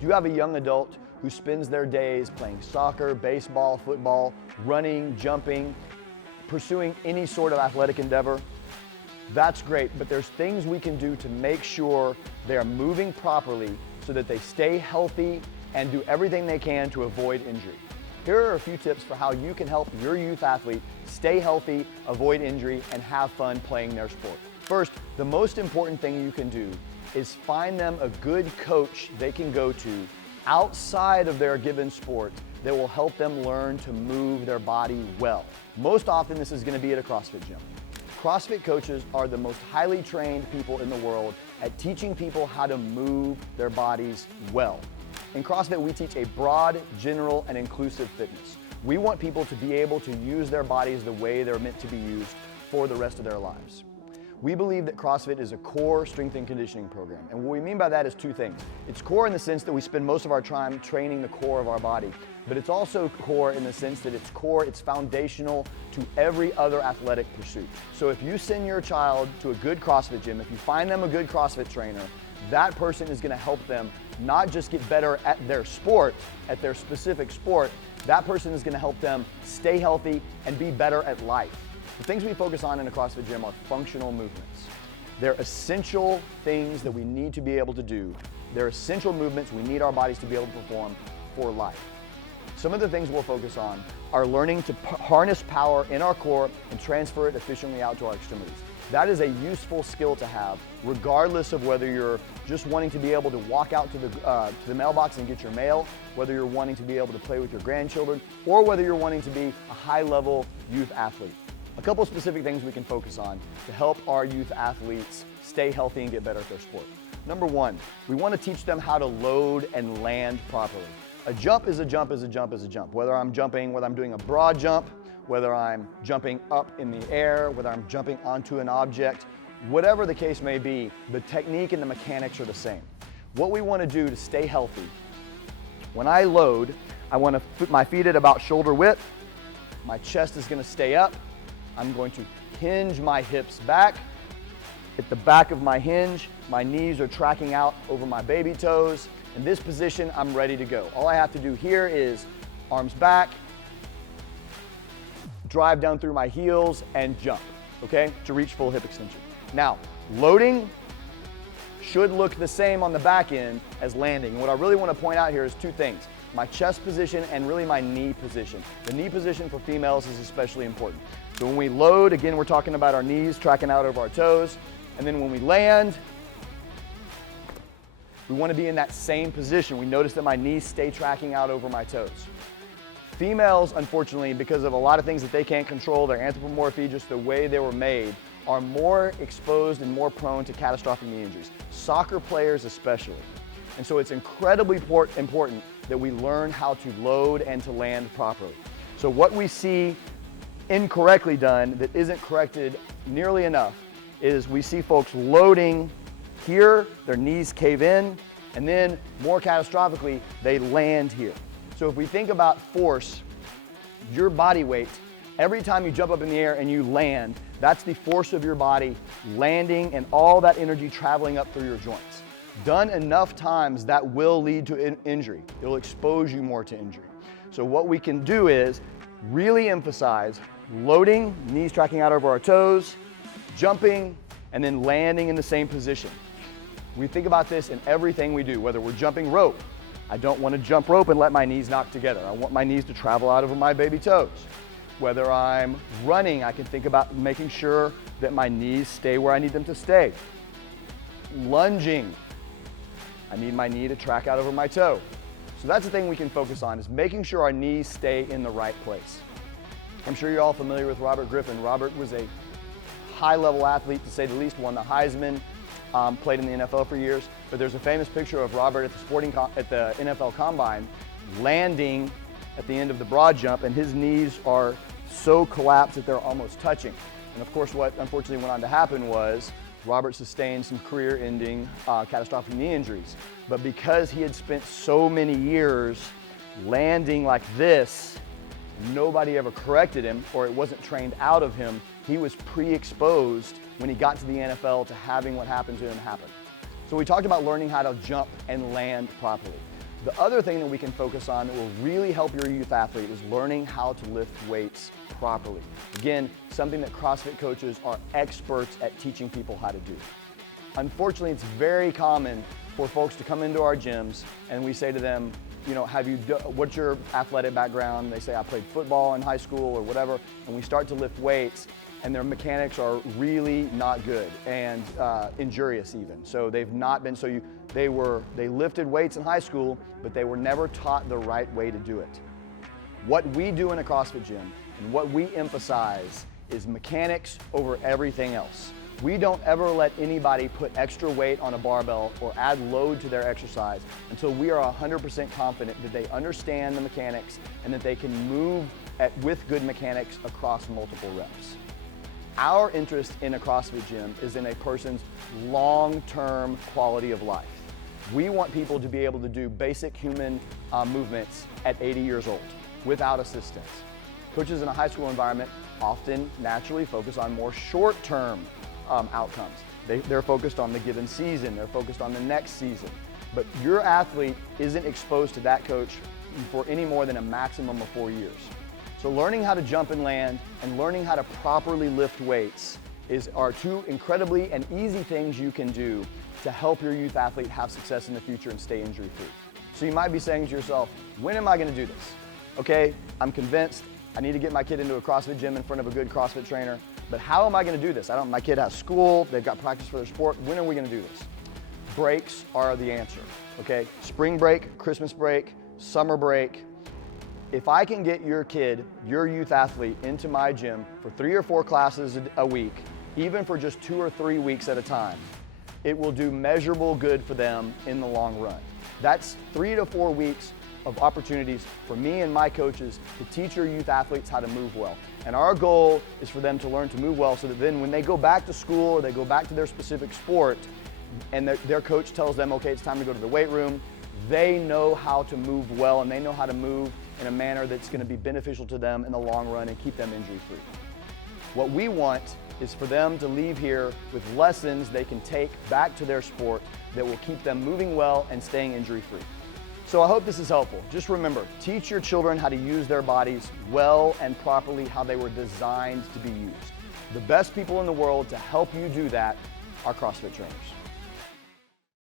Do you have a young adult who spends their days playing soccer, baseball, football, running, jumping, pursuing any sort of athletic endeavor? That's great, but there's things we can do to make sure they're moving properly so that they stay healthy and do everything they can to avoid injury. Here are a few tips for how you can help your youth athlete stay healthy, avoid injury, and have fun playing their sport. First, the most important thing you can do is find them a good coach they can go to outside of their given sport that will help them learn to move their body well. Most often this is going to be at a CrossFit gym. CrossFit coaches are the most highly trained people in the world at teaching people how to move their bodies well. In CrossFit, we teach a broad, general, and inclusive fitness. We want people to be able to use their bodies the way they're meant to be used for the rest of their lives. We believe that CrossFit is a core strength and conditioning program. And what we mean by that is two things. It's core in the sense that we spend most of our time training the core of our body, but it's also core in the sense that it's foundational to every other athletic pursuit. So if you send your child to a good CrossFit gym, if you find them a good CrossFit trainer, that person is going to help them not just get better at their sport, at their specific sport, that person is going to help them stay healthy and be better at life. The things we focus on in a CrossFit gym are functional movements. They're essential things that we need to be able to do. They're essential movements we need our bodies to be able to perform for life. Some of the things we'll focus on are learning to harness power in our core and transfer it efficiently out to our extremities. That is a useful skill to have, regardless of whether you're just wanting to be able to walk out to the mailbox and get your mail, whether you're wanting to be able to play with your grandchildren, or whether you're wanting to be a high-level youth athlete. A couple specific things we can focus on to help our youth athletes stay healthy and get better at their sport. Number one, we want to teach them how to load and land properly. A jump is a jump is a jump is a jump. Whether I'm doing a broad jump, whether I'm jumping up in the air, whether I'm jumping onto an object, whatever the case may be, the technique and the mechanics are the same. What we want to do to stay healthy, when I load, I want to put my feet at about shoulder width, my chest is going to stay up, I'm going to hinge my hips back. At the back of my hinge, my knees are tracking out over my baby toes. In this position, I'm ready to go. All I have to do here is arms back, drive down through my heels, and jump, okay, to reach full hip extension. Now, loading should look the same on the back end as landing. And what I really want to point out here is two things. My chest position and really my knee position. The knee position for females is especially important. So when we load, again, we're talking about our knees tracking out over our toes. And then when we land, we want to be in that same position. We notice that my knees stay tracking out over my toes. Females, unfortunately, because of a lot of things that they can't control, their anthropomorphy, just the way they were made, are more exposed and more prone to catastrophic knee injuries. Soccer players especially. And so it's incredibly important that we learn how to load and to land properly. So what we see incorrectly done that isn't corrected nearly enough is we see folks loading here, their knees cave in, and then more catastrophically, they land here. So if we think about force, your body weight, every time you jump up in the air and you land, that's the force of your body landing and all that energy traveling up through your joints. Done enough times, that will lead to injury. It'll expose you more to injury. So what we can do is really emphasize loading, knees tracking out over our toes, jumping, and then landing in the same position. We think about this in everything we do, whether we're jumping rope. I don't want to jump rope and let my knees knock together. I want my knees to travel out over my baby toes. Whether I'm running, I can think about making sure that my knees stay where I need them to stay. Lunging, I need my knee to track out over my toe. So that's the thing we can focus on, is making sure our knees stay in the right place. I'm sure you're all familiar with Robert Griffin. Robert was a high-level athlete, to say the least, won the Heisman, played in the NFL for years. But there's a famous picture of Robert at the NFL Combine landing at the end of the broad jump, and his knees are so collapsed that they're almost touching. And of course, what unfortunately went on to happen was Robert sustained some career-ending catastrophic knee injuries. But because he had spent so many years landing like this, nobody ever corrected him, or it wasn't trained out of him. He was pre-exposed when he got to the NFL to having what happened to him happen. So we talked about learning how to jump and land properly. The other thing that we can focus on that will really help your youth athlete is learning how to lift weights properly. Again, something that CrossFit coaches are experts at teaching people how to do. Unfortunately, it's very common for folks to come into our gyms and we say to them, you know, what's your athletic background? They say, I played football in high school or whatever, and we start to lift weights and their mechanics are really not good and injurious even. So they've not been, they lifted weights in high school, but they were never taught the right way to do it. What we do in a CrossFit gym and what we emphasize is mechanics over everything else. We don't ever let anybody put extra weight on a barbell or add load to their exercise until we are 100% confident that they understand the mechanics and that they can move with good mechanics across multiple reps. Our interest in a CrossFit gym is in a person's long-term quality of life. We want people to be able to do basic human movements at 80 years old without assistance. Coaches in a high school environment often naturally focus on more short-term outcomes. They're focused on the given season, they're focused on the next season. But your athlete isn't exposed to that coach for any more than a maximum of 4 years. So learning how to jump and land and learning how to properly lift weights are two incredibly and easy things you can do to help your youth athlete have success in the future and stay injury-free. So you might be saying to yourself, when am I going to do this? Okay, I'm convinced I need to get my kid into a CrossFit gym in front of a good CrossFit trainer, but how am I going to do this? My kid has school, they've got practice for their sport. When are we going to do this? Breaks are the answer, okay? Spring break, Christmas break, summer break. If I can get your kid, your youth athlete, into my gym for 3 or 4 classes a week, even for just 2 or 3 weeks at a time, it will do measurable good for them in the long run. That's 3 to 4 weeks of opportunities for me and my coaches to teach your youth athletes how to move well. And our goal is for them to learn to move well so that then when they go back to school or they go back to their specific sport and their coach tells them, okay, it's time to go to the weight room, they know how to move well and they know how to move in a manner that's going to be beneficial to them in the long run and keep them injury-free. What we want is for them to leave here with lessons they can take back to their sport that will keep them moving well and staying injury-free. So I hope this is helpful. Just remember, teach your children how to use their bodies well and properly how they were designed to be used. The best people in the world to help you do that are CrossFit trainers.